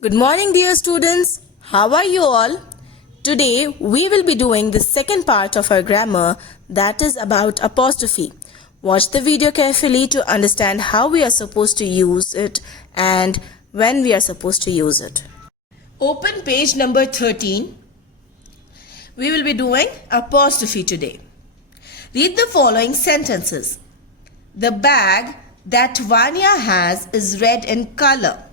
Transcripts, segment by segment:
Good morning, dear students. How are you all? Today we will be doing the second part of our grammar, that is about apostrophe. Watch the video carefully to understand how we are supposed to use it and when we are supposed to use it. Open page number 13. We will be doing apostrophe today. Read the following sentences. The bag that Vanya has is red in color.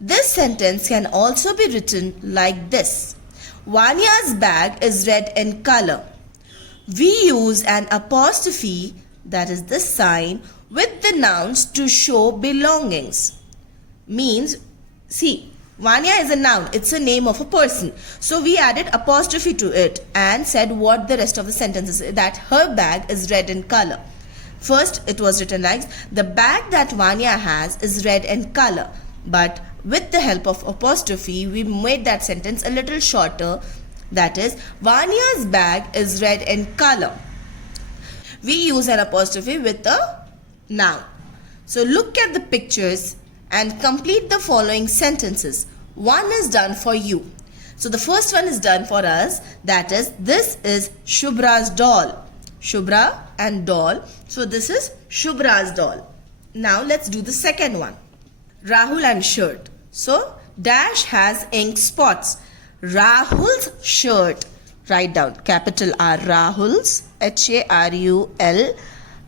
This sentence can also be written like this. Vanya's bag is red in color. We use an apostrophe, that is the sign, with the nouns to show belongings. Means, see, Vanya is a noun. It's a name of a person. So we added apostrophe to it and said what the rest of the sentence is. That her bag is red in color. First, it was written like, the bag that Vanya has is red in color. But with the help of apostrophe, we made that sentence a little shorter. That is, Vanya's bag is red in color. We use an apostrophe with a noun. So look at the pictures and complete the following sentences. One is done for you. So the first one is done for us. That is, this is Shubhra's doll. Shubhra and doll. So this is Shubhra's doll. Now let's do the second one. Rahul and shirt. So dash has ink spots. Rahul's shirt. Write down capital R. Rahul's H-A-R-U-L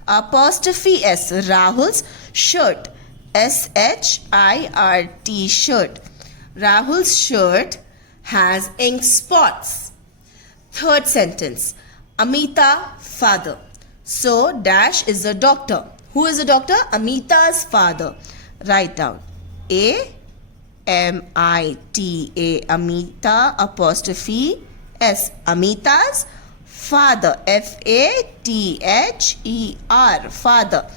apostrophe S. Rahul's shirt. S-H-I-R-T shirt. Rahul's shirt has ink spots. Third sentence. Amita father. So dash is a doctor. Who is a doctor? Amita's father. Write down A-M-I-T-A. Amita apostrophe S. Amita's father. F-A-T-H-E-R. Father.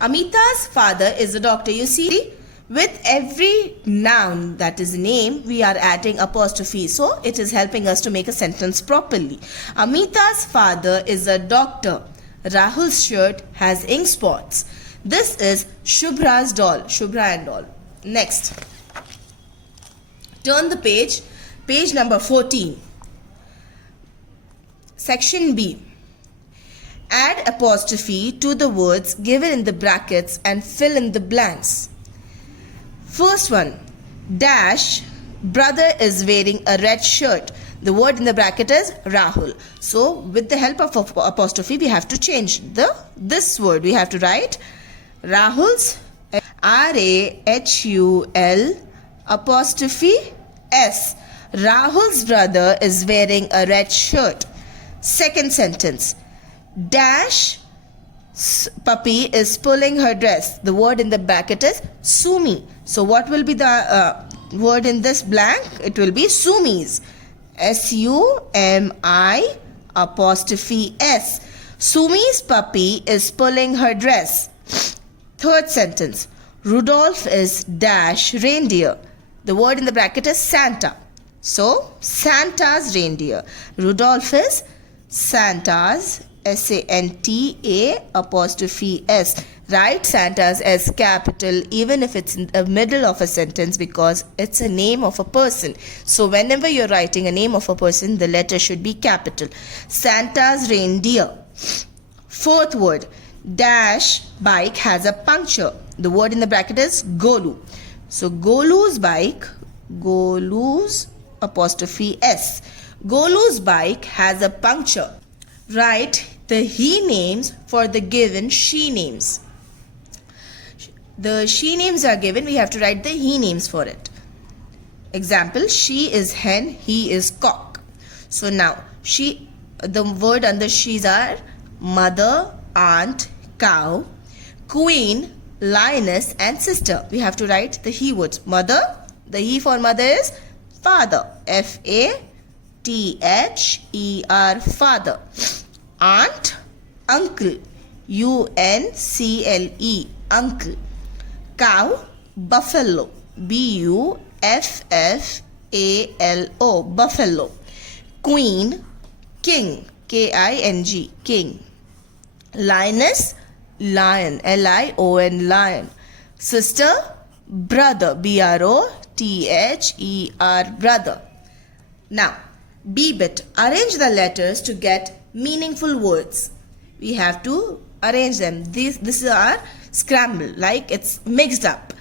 Amita's father is a doctor. You see, with every noun that is name, we are adding apostrophe. So it is helping us to make a sentence properly. Amita's father is a doctor. Rahul's shirt has ink spots. This is Shubhra's doll. Shubhra and doll. Next. Turn the page. Page number 14. Section B. Add apostrophe to the words given in the brackets and fill in the blanks. First one. Dash. Brother is wearing a red shirt. The word in the bracket is Rahul. So with the help of apostrophe, we have to change this word. We have to write Rahul's R-A-H-U-L apostrophe S. Rahul's brother is wearing a red shirt. Second sentence. Dash puppy is pulling her dress. The word in the bracket is Sumi. So what will be the word in this blank? It will be Sumi's. S-U-M-I apostrophe S. Sumi's puppy is pulling her dress. Third sentence. Rudolph is dash reindeer. The word in the bracket is Santa. So, Santa's reindeer. Rudolph is Santa's S-A-N-T-A apostrophe S. Write Santa's as capital even if it's in the middle of a sentence because it's a name of a person. So, whenever you're writing a name of a person, the letter should be capital. Santa's reindeer. Fourth word. Dash bike has a puncture. The word in the bracket is Golu. So Golu's bike, Golu's apostrophe S. Golu's bike has a puncture. Write the he names for the given she names. The she names are given, we have to write the he names for it. Example, she is hen, he is cock. So now, the word under she's are mother, aunt, cow, queen, lioness and sister. We have to write the he words. Mother, the he for mother is father. F-A-T-H-E-R, father. Aunt, uncle. U-N-C-L-E, uncle. Cow, buffalo. B-U-F-F-A-L-O, buffalo. Queen, king. K-I-N-G, king. Lioness, lion. L-I-O-N, lion. Sister, brother. B-R-O-T-H-E-R, T-H-E-R, brother. Now, B bit. Arrange the letters to get meaningful words. We have to arrange them. This are scrambled, like it's mixed up.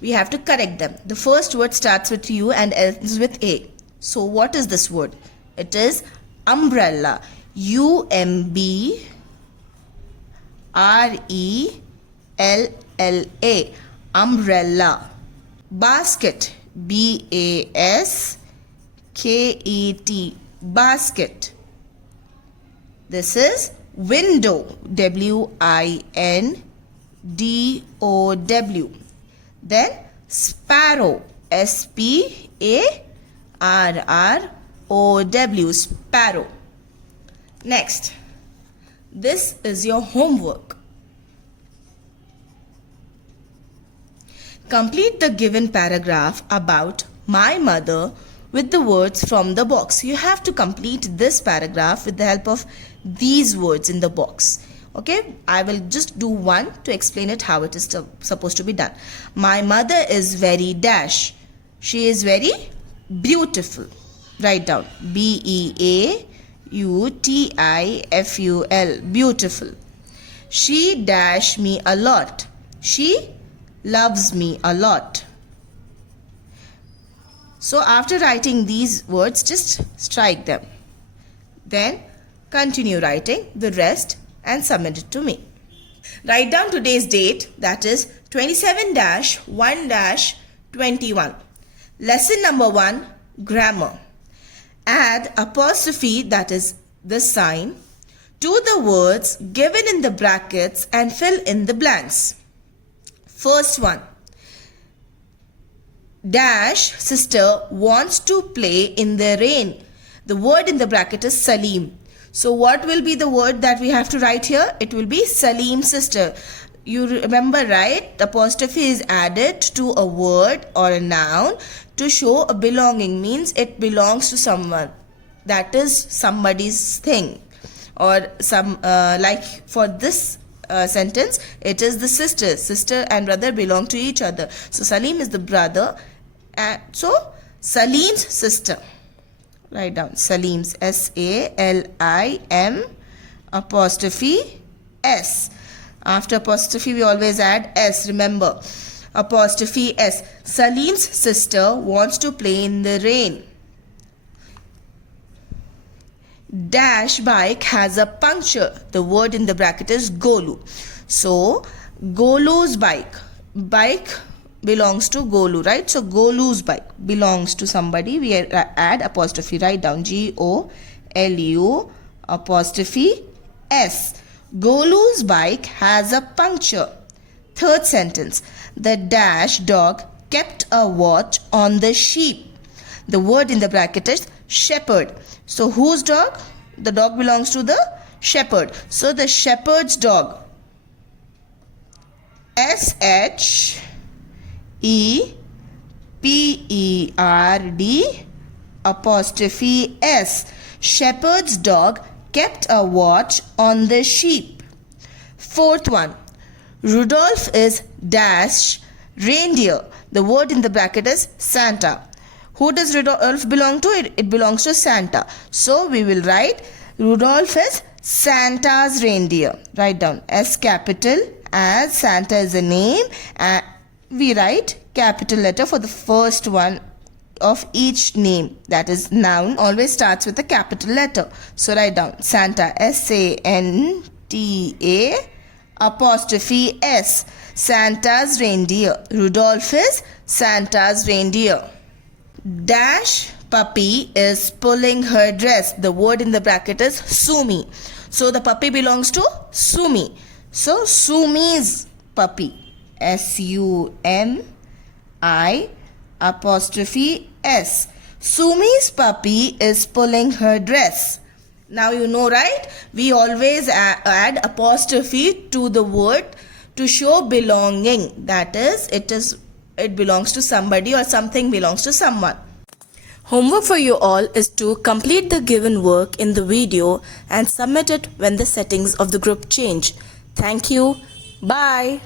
We have to correct them. The first word starts with U and ends with A. So what is this word? It is umbrella. U-M-B-R-E-L-L-A. Umbrella. Basket. B-A-S-K-E-T. Basket. This is window. W-I-N-D-O-W. Then sparrow. S-P-A-R-R-O-W. Sparrow. Next, this is your homework. Complete the given paragraph about my mother with the words from the box. You have to complete this paragraph with the help of these words in the box. Okay, I will just do one to explain it how it is supposed to be done. My mother is very dash. She is very beautiful. Write down B-E-A-U-T-I-F-U-L. Beautiful. She dash me a lot. She loves me a lot. So after writing these words, just strike them. Then continue writing the rest and submit it to me. Write down today's date, that is 27-1-21. Lesson number 1, grammar. Add apostrophe, that is the sign, to the words given in the brackets and fill in the blanks. First one. Dash sister wants to play in the rain. The word in the bracket is Salim. So what will be the word that we have to write here? It will be Salim's sister. You remember, right? Apostrophe is added to a word or a noun to show a belonging. Means it belongs to someone. That is somebody's thing. Or some like for this sentence, it is the sister. Sister and brother belong to each other. So Salim is the brother. So Salim's sister. Write down Salim's, S-A-L-I-M apostrophe S. After apostrophe we always add S. Remember, apostrophe S. Salim's sister wants to play in the rain. Dash bike has a puncture. The word in the bracket is Golu. So Golu's bike. Bike belongs to Golu, right? So Golu's bike belongs to somebody. We add apostrophe. Write down G-O-L-U apostrophe S. Golu's bike has a puncture. Third sentence. The dash dog kept a watch on the sheep. The word in the bracket is shepherd. So whose dog? The dog belongs to the shepherd. So the shepherd's dog. S-H-E-P-E-R-D apostrophe S. Shepherd's dog kept a watch on the sheep. Fourth one. Rudolph is dash reindeer. The word in the bracket is Santa. Who does Rudolph belong to? It belongs to Santa. So we will write Rudolph is Santa's reindeer. Write down S capital, as Santa is a name. And we write capital letter for the first one of each name. That is noun always starts with a capital letter. So write down Santa, S-A-N-T-A apostrophe S. Santa's reindeer. Rudolph is Santa's reindeer. Dash puppy is pulling her dress. The word in the bracket is Sumi. So the puppy belongs to Sumi. So Sumi's puppy. S-U-M-I apostrophe S. Sumi's puppy is pulling her dress. Now you know, right? We always add apostrophe to the word to show belonging. That is, it belongs to somebody or something belongs to someone. Homework for you all is to complete the given work in the video and submit it when the settings of the group change. Thank you. Bye.